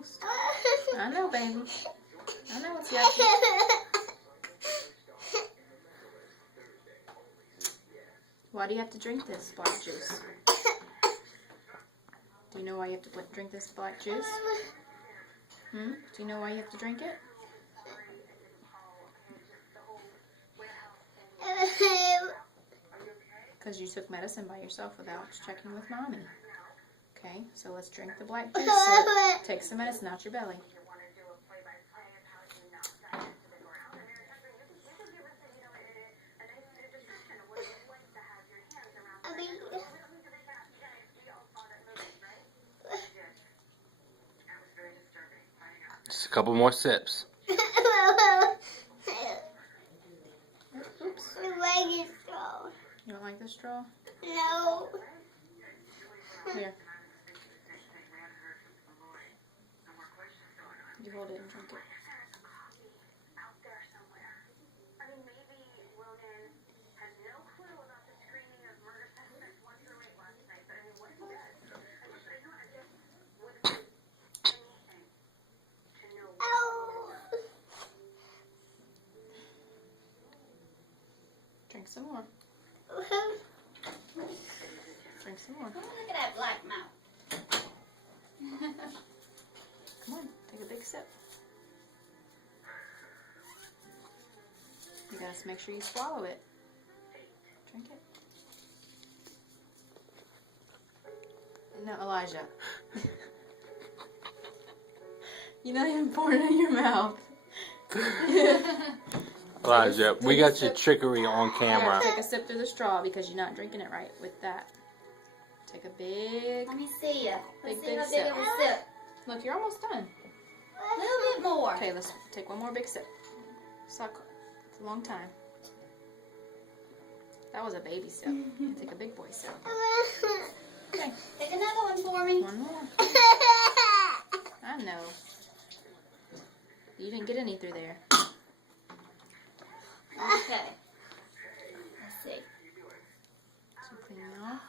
most. I know, baby. I know it's yucky. Why do you have to drink this black juice? Do you know why you have to drink this black juice? Do you know why you have to drink it? Because you took medicine by yourself without checking with mommy. Okay, so let's drink the black juice so it takes the medicine out your belly. Just a couple more sips. Oops. You don't like the straw? No. Here. You hold it and drink it. Drink some more. Drink some more. Look at that black mouth. Come on, take a big sip. You gotta make sure you swallow it. Drink it. No, Elijah. You're not even pouring it in your mouth. Elijah, we got your trickery on camera. Take a sip through the straw because you're not drinking it right with that. Take a big, Let me see ya. Let's see big how big sip. of a sip. Look, you're almost done. A little bit more. Okay, let's take one more big sip. Suck. It's a long time. That was a baby sip. Take a big boy sip. Okay, Take another one for me. one more. I know. You didn't get any through there. Okay. Let's see. So clean it off.